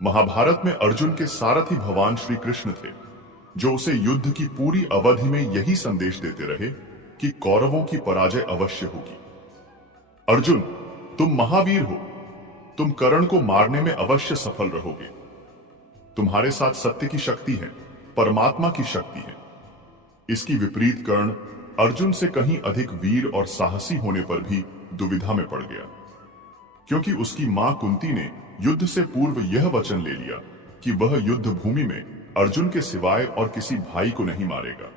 महाभारत में अर्जुन के सारथी भगवान श्री कृष्ण थे, जो उसे युद्ध की पूरी अवधि में यही संदेश देते रहे कि कौरवों की पराजय अवश्य होगी। अर्जुन, तुम महावीर हो, तुम कर्ण को मारने में अवश्य सफल रहोगे। तुम्हारे साथ सत्य की शक्ति है, परमात्मा की शक्ति है। इसकी विपरीत कर्ण अर्जुन से कहीं अधिक वीर और साहसी होने पर भी दुविधा में पड़ गया, क्योंकि उसकी मां कुंती ने युद्ध से पूर्व यह वचन ले लिया कि वह युद्ध भूमि में अर्जुन के सिवाय और किसी भाई को नहीं मारेगा।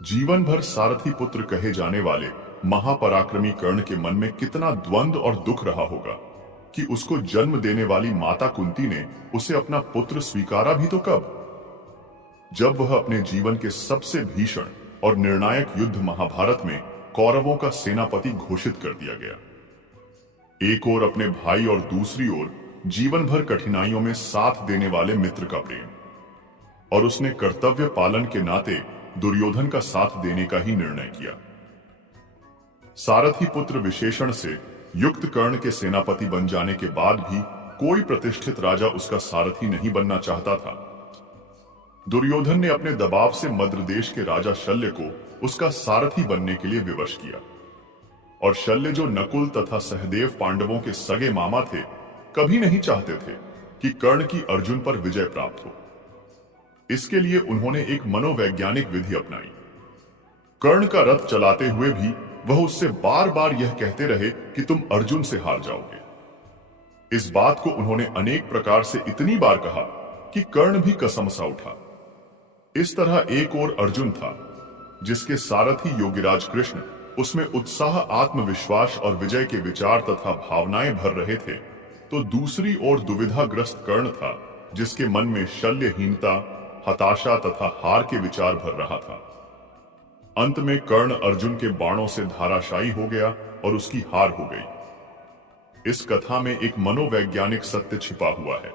जीवन भर सारथी पुत्र कहे जाने वाले महापराक्रमी कर्ण के मन में कितना द्वंद्व और दुख रहा होगा कि उसको जन्म देने वाली माता कुंती ने उसे अपना पुत्र स्वीकारा भी तो कब, जब वह अपने जीवन के सबसे भीषण और निर्णायक युद्ध महाभारत में कौरवों का सेनापति घोषित कर दिया गया। एक ओर अपने भाई और दूसरी ओर जीवन भर कठिनाइयों में साथ देने वाले मित्र का प्रेम, और उसने कर्तव्य पालन के नाते दुर्योधन का साथ देने का ही निर्णय किया। सारथी पुत्र विशेषण से युक्त कर्ण के सेनापति बन जाने के बाद भी कोई प्रतिष्ठित राजा उसका सारथी नहीं बनना चाहता था। दुर्योधन ने अपने दबाव से मद्र देश के राजा शल्य को उसका सारथी बनने के लिए विवश किया, और शल्य, जो नकुल तथा सहदेव पांडवों के सगे मामा थे, कभी नहीं चाहते थे कि कर्ण की अर्जुन पर विजय प्राप्त हो। इसके लिए उन्होंने एक मनोवैज्ञानिक विधि अपनाई। कर्ण का रथ चलाते हुए भी वह उससे बार बार यह कहते रहे कि तुम अर्जुन से हार जाओगे। इस बात को उन्होंने अनेक प्रकार से इतनी बार कहा कि कर्ण भी कसम सा उठा। इस तरह एक और अर्जुन था, जिसके सारथी योगिराज कृष्ण उसमें उत्साह, आत्मविश्वास और विजय के विचार तथा भावनाएं भर रहे थे, तो दूसरी ओर दुविधाग्रस्त कर्ण था, जिसके मन में शल्यहीनता, हताशा तथा हार के विचार भर रहा था। अंत में कर्ण अर्जुन के बाणों से धाराशायी हो गया और उसकी हार हो गई। इस कथा में एक मनोवैज्ञानिक सत्य छिपा हुआ है।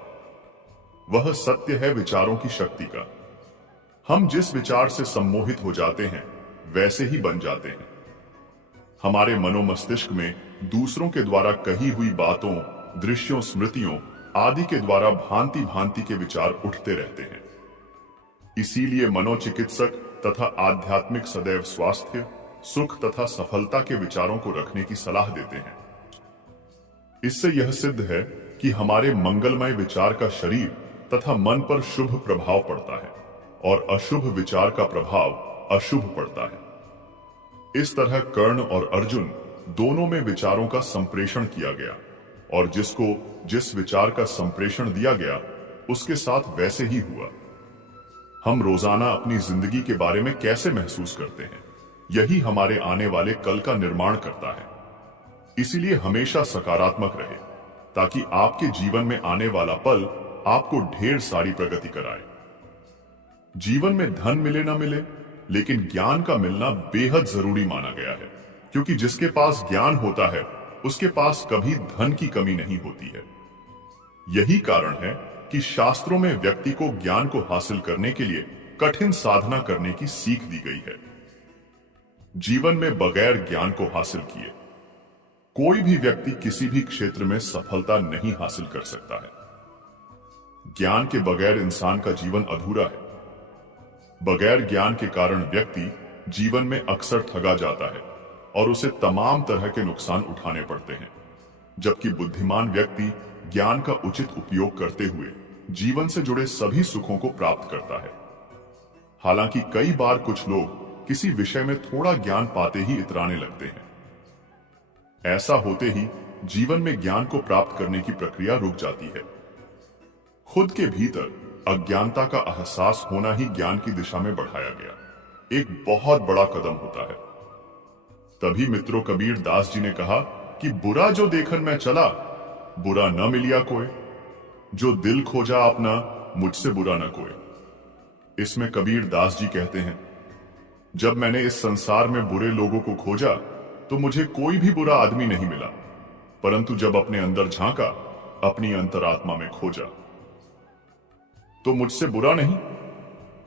वह सत्य है विचारों की शक्ति का। हम जिस विचार से सम्मोहित हो जाते हैं, वैसे ही बन जाते हैं। हमारे मनोमस्तिष्क में दूसरों के द्वारा कही हुई बातों, दृश्यों, स्मृतियों आदि के द्वारा भांति भांति के विचार उठते रहते हैं। इसीलिए मनोचिकित्सक तथा आध्यात्मिक सदैव स्वास्थ्य, सुख तथा सफलता के विचारों को रखने की सलाह देते हैं। इससे यह सिद्ध है कि हमारे मंगलमय विचार का शरीर तथा मन पर शुभ प्रभाव पड़ता है और अशुभ विचार का प्रभाव अशुभ पड़ता है। इस तरह कर्ण और अर्जुन दोनों में विचारों का संप्रेषण किया गया, और जिसको जिस विचार का संप्रेषण दिया गया उसके साथ वैसे ही हुआ। हम रोजाना अपनी जिंदगी के बारे में कैसे महसूस करते हैं, यही हमारे आने वाले कल का निर्माण करता है। इसीलिए हमेशा सकारात्मक रहे, ताकि आपके जीवन में आने वाला पल आपको ढेर सारी प्रगति कराए। जीवन में धन मिले ना मिले, लेकिन ज्ञान का मिलना बेहद जरूरी माना गया है, क्योंकि जिसके पास ज्ञान होता है उसके पास कभी धन की कमी नहीं होती है। यही कारण है कि शास्त्रों में व्यक्ति को ज्ञान को हासिल करने के लिए कठिन साधना करने की सीख दी गई है। जीवन में बगैर ज्ञान को हासिल किए कोई भी व्यक्ति किसी भी क्षेत्र में सफलता नहीं हासिल कर सकता है। ज्ञान के बगैर इंसान का जीवन अधूरा है। बगैर ज्ञान के कारण व्यक्ति जीवन में अक्सर ठगा जाता है और उसे तमाम तरह के नुकसान उठाने पड़ते हैं, जबकि बुद्धिमान व्यक्ति ज्ञान का उचित उपयोग करते हुए जीवन से जुड़े सभी सुखों को प्राप्त करता है। हालांकि कई बार कुछ लोग किसी विषय में थोड़ा ज्ञान पाते ही इतराने लगते हैं। ऐसा होते ही जीवन में ज्ञान को प्राप्त करने की प्रक्रिया रुक जाती है। खुद के भीतर अज्ञानता का एहसास होना ही ज्ञान की दिशा में बढ़ाया गया एक बहुत बड़ा कदम होता है। तभी मित्रों कबीर दास जी ने कहा कि बुरा जो देखन मैं चला, बुरा न मिलिया कोई, जो दिल खोजा अपना, मुझसे बुरा न कोई। इसमें कबीर दास जी कहते हैं, जब मैंने इस संसार में बुरे लोगों को खोजा तो मुझे कोई भी बुरा आदमी नहीं मिला, परंतु जब अपने अंदर झांका, अपनी अंतरात्मा में खोजा, तो मुझसे बुरा नहीं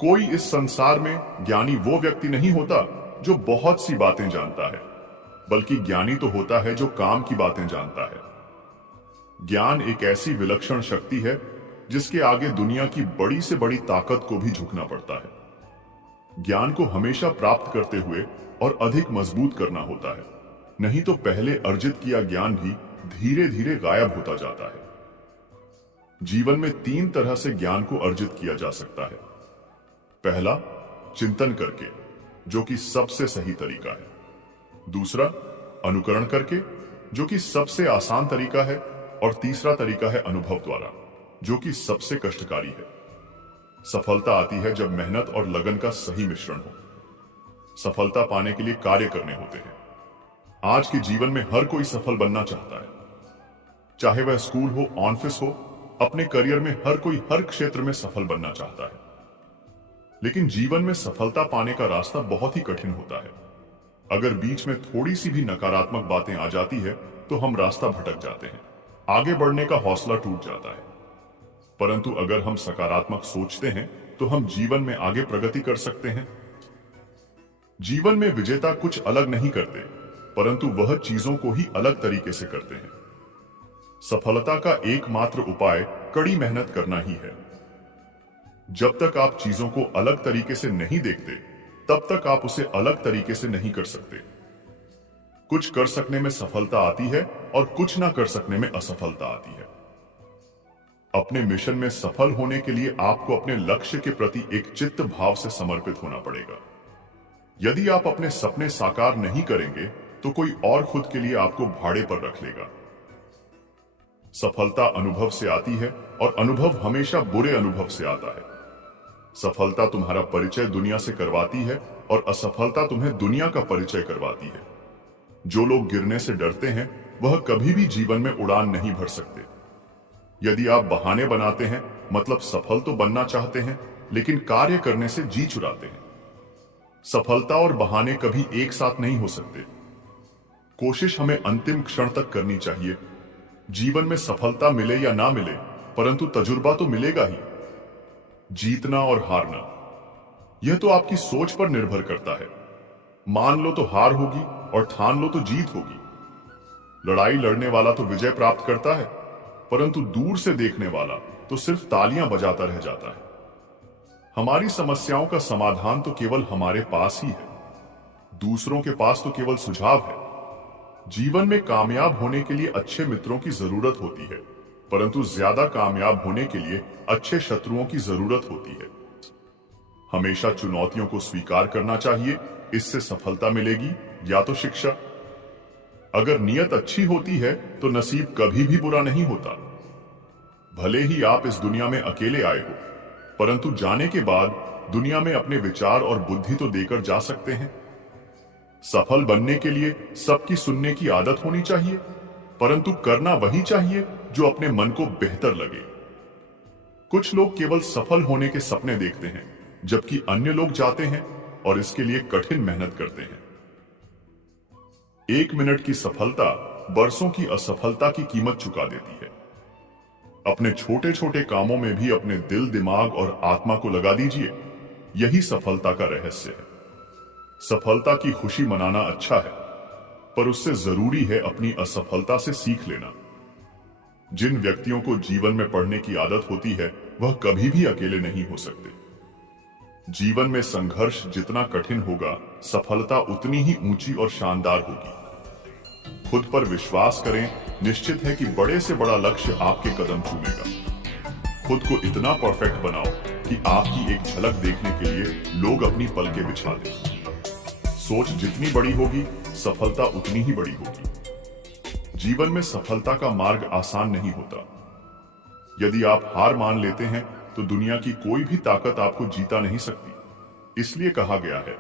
कोई। इस संसार में ज्ञानी वो व्यक्ति नहीं होता जो बहुत सी बातें जानता है, बल्कि ज्ञानी तो होता है जो काम की बातें जानता है। ज्ञान एक ऐसी विलक्षण शक्ति है जिसके आगे दुनिया की बड़ी से बड़ी ताकत को भी झुकना पड़ता है। ज्ञान को हमेशा प्राप्त करते हुए और अधिक मजबूत करना होता है, नहीं तो पहले अर्जित किया ज्ञान भी धीरे धीरे गायब होता जाता है। जीवन में 3 तरह से ज्ञान को अर्जित किया जा सकता है। पहला, चिंतन करके, जो कि सबसे सही तरीका है। दूसरा, अनुकरण करके, जो कि सबसे आसान तरीका है। और तीसरा तरीका है अनुभव द्वारा, जो कि सबसे कष्टकारी है। सफलता आती है जब मेहनत और लगन का सही मिश्रण हो। सफलता पाने के लिए कार्य करने होते हैं। आज के जीवन में हर कोई सफल बनना चाहता है, चाहे वह स्कूल हो, ऑफिस हो, अपने करियर में हर कोई हर क्षेत्र में सफल बनना चाहता है। लेकिन जीवन में सफलता पाने का रास्ता बहुत ही कठिन होता है। अगर बीच में थोड़ी सी भी नकारात्मक बातें आ जाती है तो हम रास्ता भटक जाते हैं, आगे बढ़ने का हौसला टूट जाता है। परंतु अगर हम सकारात्मक सोचते हैं तो हम जीवन में आगे प्रगति कर सकते हैं। जीवन में विजेता कुछ अलग नहीं करते, परंतु वह चीजों को ही अलग तरीके से करते हैं। सफलता का एकमात्र उपाय कड़ी मेहनत करना ही है। जब तक आप चीजों को अलग तरीके से नहीं देखते, तब तक आप उसे अलग तरीके से नहीं कर सकते। कुछ कर सकने में सफलता आती है और कुछ ना कर सकने में असफलता आती है। अपने मिशन में सफल होने के लिए आपको अपने लक्ष्य के प्रति एक चित्त भाव से समर्पित होना पड़ेगा। यदि आप अपने सपने साकार नहीं करेंगे तो कोई और खुद के लिए आपको भाड़े पर रख लेगा। सफलता अनुभव से आती है और अनुभव हमेशा बुरे अनुभव से आता है। सफलता तुम्हारा परिचय दुनिया से करवाती है और असफलता तुम्हें दुनिया का परिचय करवाती है। जो लोग गिरने से डरते हैं वह कभी भी जीवन में उड़ान नहीं भर सकते। यदि आप बहाने बनाते हैं, मतलब सफल तो बनना चाहते हैं लेकिन कार्य करने से जी चुराते हैं। सफलता और बहाने कभी एक साथ नहीं हो सकते। कोशिश हमें अंतिम क्षण तक करनी चाहिए। जीवन में सफलता मिले या ना मिले, परंतु तजुर्बा तो मिलेगा ही। जीतना और हारना, यह तो आपकी सोच पर निर्भर करता है। मान लो तो हार होगी और ठान लो तो जीत होगी। लड़ाई लड़ने वाला तो विजय प्राप्त करता है, परंतु दूर से देखने वाला तो सिर्फ तालियां बजाता रह जाता है। हमारी समस्याओं का समाधान तो केवल हमारे पास ही है, दूसरों के पास तो केवल सुझाव है। जीवन में कामयाब होने के लिए अच्छे मित्रों की जरूरत होती है, परंतु ज्यादा कामयाब होने के लिए अच्छे शत्रुओं की जरूरत होती है। हमेशा चुनौतियों को स्वीकार करना चाहिए, इससे सफलता मिलेगी या तो शिक्षा। अगर नियत अच्छी होती है तो नसीब कभी भी बुरा नहीं होता। भले ही आप इस दुनिया में अकेले आए हो, परंतु जाने के बाद दुनिया में अपने विचार और बुद्धि तो देकर जा सकते हैं। सफल बनने के लिए सबकी सुनने की आदत होनी चाहिए, परंतु करना वही चाहिए जो अपने मन को बेहतर लगे। कुछ लोग केवल सफल होने के सपने देखते हैं, जबकि अन्य लोग जाते हैं और इसके लिए कठिन मेहनत करते हैं। 1 मिनट की सफलता बरसों की असफलता की कीमत चुका देती है। अपने छोटे छोटे कामों में भी अपने दिल, दिमाग और आत्मा को लगा दीजिए, यही सफलता का रहस्य है। सफलता की खुशी मनाना अच्छा है, पर उससे जरूरी है अपनी असफलता से सीख लेना। जिन व्यक्तियों को जीवन में पढ़ने की आदत होती है वह कभी भी अकेले नहीं हो सकते। जीवन में संघर्ष जितना कठिन होगा, सफलता उतनी ही ऊंची और शानदार होगी। खुद पर विश्वास करें, निश्चित है कि बड़े से बड़ा लक्ष्य आपके कदम चूमेगा। खुद को इतना परफेक्ट बनाओ कि आपकी एक झलक देखने के लिए लोग अपनी पलकें बिछा दें। सोच जितनी बड़ी होगी, सफलता उतनी ही बड़ी होगी। जीवन में सफलता का मार्ग आसान नहीं होता। यदि आप हार मान लेते हैं तो दुनिया की कोई भी ताकत आपको जीता नहीं सकती। इसलिए कहा गया है,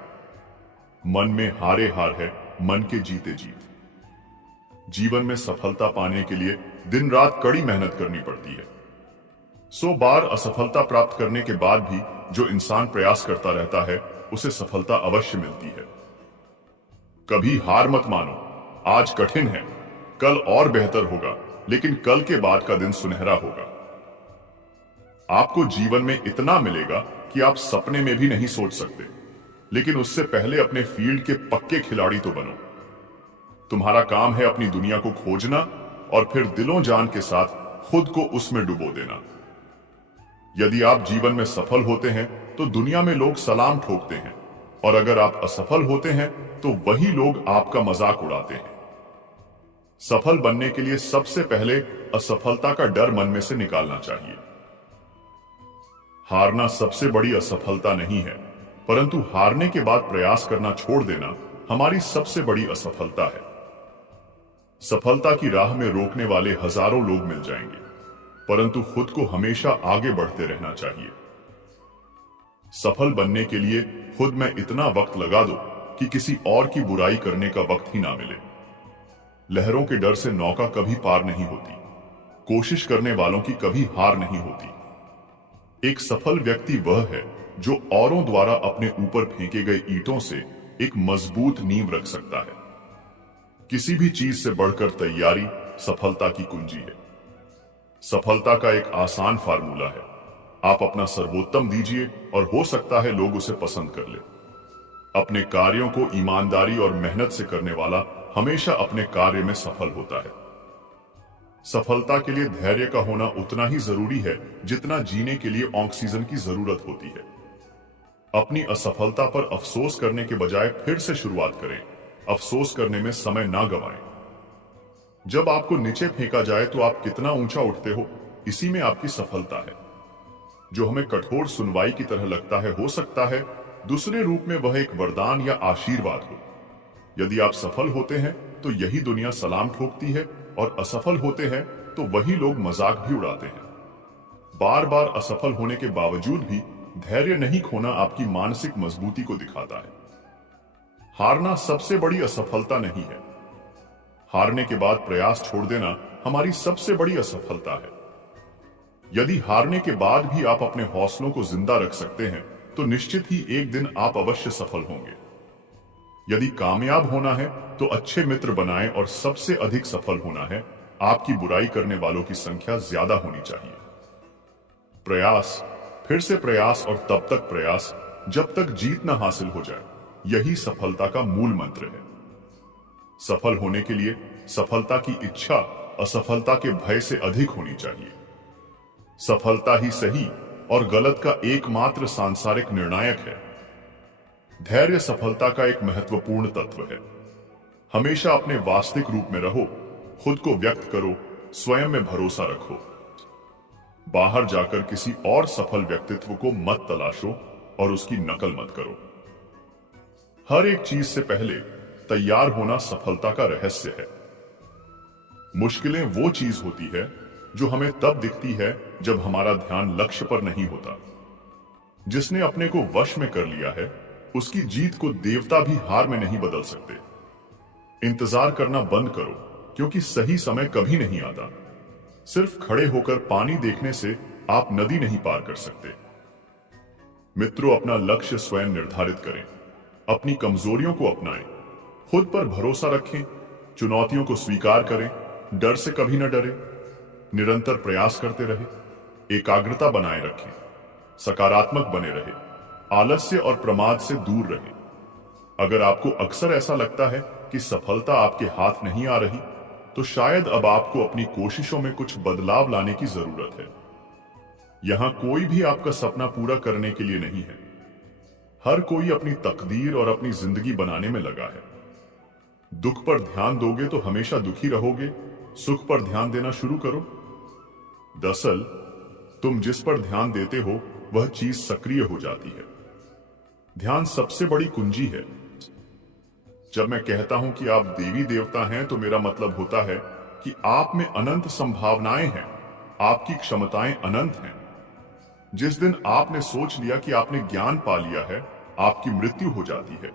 मन में हारे हार है, मन के जीते जीत। जीवन में सफलता पाने के लिए दिन रात कड़ी मेहनत करनी पड़ती है। 100 बार असफलता प्राप्त करने के बाद भी जो इंसान प्रयास करता रहता है उसे सफलता अवश्य मिलती है। कभी हार मत मानो। आज कठिन है, कल और बेहतर होगा, लेकिन कल के बाद का दिन सुनहरा होगा। आपको जीवन में इतना मिलेगा कि आप सपने में भी नहीं सोच सकते, लेकिन उससे पहले अपने फील्ड के पक्के खिलाड़ी तो बनो। तुम्हारा काम है अपनी दुनिया को खोजना, और फिर दिलों जान के साथ खुद को उसमें डुबो देना। यदि आप जीवन में सफल होते हैं तो दुनिया में लोग सलाम ठोकते हैं, और अगर आप असफल होते हैं तो वही लोग आपका मजाक उड़ाते हैं। सफल बनने के लिए सबसे पहले असफलता का डर मन में से निकालना चाहिए। हारना सबसे बड़ी असफलता नहीं है, परंतु हारने के बाद प्रयास करना छोड़ देना हमारी सबसे बड़ी असफलता है। सफलता की राह में रोकने वाले हजारों लोग मिल जाएंगे, परंतु खुद को हमेशा आगे बढ़ते रहना चाहिए। सफल बनने के लिए खुद में इतना वक्त लगा दो कि किसी और की बुराई करने का वक्त ही ना मिले। लहरों के डर से नौका कभी पार नहीं होती, कोशिश करने वालों की कभी हार नहीं होती। एक सफल व्यक्ति वह है जो औरों द्वारा अपने ऊपर फेंके गए ईंटों से एक मजबूत नींव रख सकता है। किसी भी चीज से बढ़कर तैयारी सफलता की कुंजी है। सफलता का एक आसान फार्मूला है, आप अपना सर्वोत्तम दीजिए और हो सकता है लोग उसे पसंद कर ले। अपने कार्यों को ईमानदारी और मेहनत से करने वाला हमेशा अपने कार्य में सफल होता है। सफलता के लिए धैर्य का होना उतना ही जरूरी है जितना जीने के लिए ऑक्सीजन की जरूरत होती है। अपनी असफलता पर अफसोस करने के बजाय फिर से शुरुआत करें। अफसोस करने में समय ना गवाएं। जब आपको नीचे फेंका जाए तो आप कितना ऊंचा उठते हो, इसी में आपकी सफलता है। जो हमें कठोर सुनवाई की तरह लगता है, हो सकता है दूसरे रूप में वह एक वरदान या आशीर्वाद हो। यदि आप सफल होते हैं तो यही दुनिया सलाम ठोकती है, और असफल होते हैं तो वही लोग मजाक भी उड़ाते हैं। बार बार असफल होने के बावजूद भी धैर्य नहीं खोना आपकी मानसिक मजबूती को दिखाता है। हारना सबसे बड़ी असफलता नहीं है। हारने के बाद प्रयास छोड़ देना हमारी सबसे बड़ी असफलता है। यदि हारने के बाद भी आप अपने हौसलों को जिंदा रख सकते हैं तो निश्चित ही एक दिन आप अवश्य सफल होंगे। यदि कामयाब होना है तो अच्छे मित्र बनाएं, और सबसे अधिक सफल होना है आपकी बुराई करने वालों की संख्या ज्यादा होनी चाहिए। प्रयास, फिर से प्रयास और तब तक प्रयास जब तक जीत न हासिल हो जाए, यही सफलता का मूल मंत्र है। सफल होने के लिए सफलता की इच्छा असफलता के भय से अधिक होनी चाहिए। सफलता ही सही और गलत का एकमात्र सांसारिक निर्णायक है। धैर्य सफलता का एक महत्वपूर्ण तत्व है। हमेशा अपने वास्तविक रूप में रहो, खुद को व्यक्त करो, स्वयं में भरोसा रखो। बाहर जाकर किसी और सफल व्यक्तित्व को मत तलाशो और उसकी नकल मत करो। हर एक चीज से पहले तैयार होना सफलता का रहस्य है। मुश्किलें वो चीज होती है जो हमें तब दिखती है जब हमारा ध्यान लक्ष्य पर नहीं होता। जिसने अपने को वश में कर लिया है उसकी जीत को देवता भी हार में नहीं बदल सकते। इंतजार करना बंद करो, क्योंकि सही समय कभी नहीं आता। सिर्फ खड़े होकर पानी देखने से आप नदी नहीं पार कर सकते। मित्रों, अपना लक्ष्य स्वयं निर्धारित करें, अपनी कमजोरियों को अपनाएं, खुद पर भरोसा रखें, चुनौतियों को स्वीकार करें, डर से कभी न डरें, निरंतर प्रयास करते रहें, एकाग्रता बनाए रखें, सकारात्मक बने रहें, आलस्य और प्रमाद से दूर रहें। अगर आपको अक्सर ऐसा लगता है कि सफलता आपके हाथ नहीं आ रही, तो शायद अब आपको अपनी कोशिशों में कुछ बदलाव लाने की जरूरत है। यहां कोई भी आपका सपना पूरा करने के लिए नहीं है। हर कोई अपनी तकदीर और अपनी जिंदगी बनाने में लगा है। दुख पर ध्यान दोगे तो हमेशा दुखी रहोगे, सुख पर ध्यान देना शुरू करो। दरअसल तुम जिस पर ध्यान देते हो वह चीज सक्रिय हो जाती है। ध्यान सबसे बड़ी कुंजी है। जब मैं कहता हूं कि आप देवी देवता हैं तो मेरा मतलब होता है कि आप में अनंत संभावनाएं हैं, आपकी क्षमताएं अनंत हैं। जिस दिन आपने सोच लिया कि आपने ज्ञान पा लिया है, आपकी मृत्यु हो जाती है,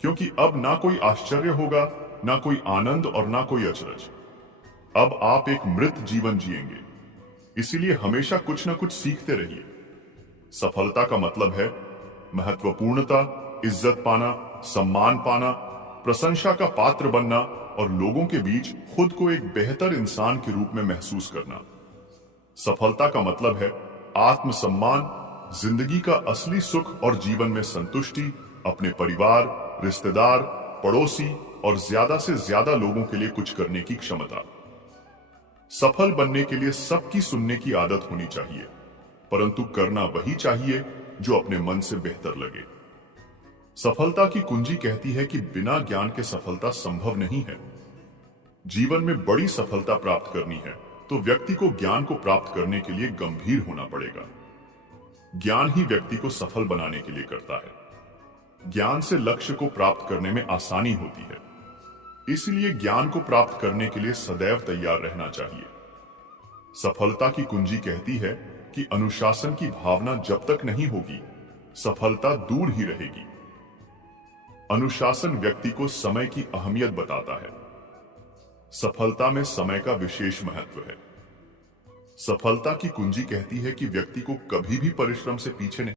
क्योंकि अब ना कोई आश्चर्य होगा, ना कोई आनंद और ना कोई अचरज। अब आप एक मृत जीवन जिएंगे। इसीलिए हमेशा कुछ ना कुछ सीखते रहिए। सफलता का मतलब है महत्वपूर्णता, इज्जत पाना, सम्मान पाना, प्रशंसा का पात्र बनना और लोगों के बीच खुद को एक बेहतर इंसान के रूप में महसूस करना। सफलता का मतलब है आत्मसम्मान, जिंदगी का असली सुख और जीवन में संतुष्टि, अपने परिवार, रिश्तेदार, पड़ोसी और ज्यादा से ज्यादा लोगों के लिए कुछ करने की क्षमता। सफल बनने के लिए सबकी सुनने की आदत होनी चाहिए, परंतु करना वही चाहिए जो अपने मन से बेहतर लगे। सफलता की कुंजी कहती है कि बिना ज्ञान के सफलता संभव नहीं है। जीवन में बड़ी सफलता प्राप्त करनी है तो व्यक्ति को ज्ञान को प्राप्त करने के लिए गंभीर होना पड़ेगा। ज्ञान ही व्यक्ति को सफल बनाने के लिए करता है। ज्ञान से लक्ष्य को प्राप्त करने में आसानी होती है, इसलिए ज्ञान को प्राप्त करने के लिए सदैव तैयार रहना चाहिए। सफलता की कुंजी कहती है कि अनुशासन की भावना जब तक नहीं होगी, सफलता दूर ही रहेगी। अनुशासन व्यक्ति को समय की अहमियत बताता है। सफलता में समय का विशेष महत्व है। सफलता की कुंजी कहती है कि व्यक्ति को कभी भी परिश्रम से पीछे नहीं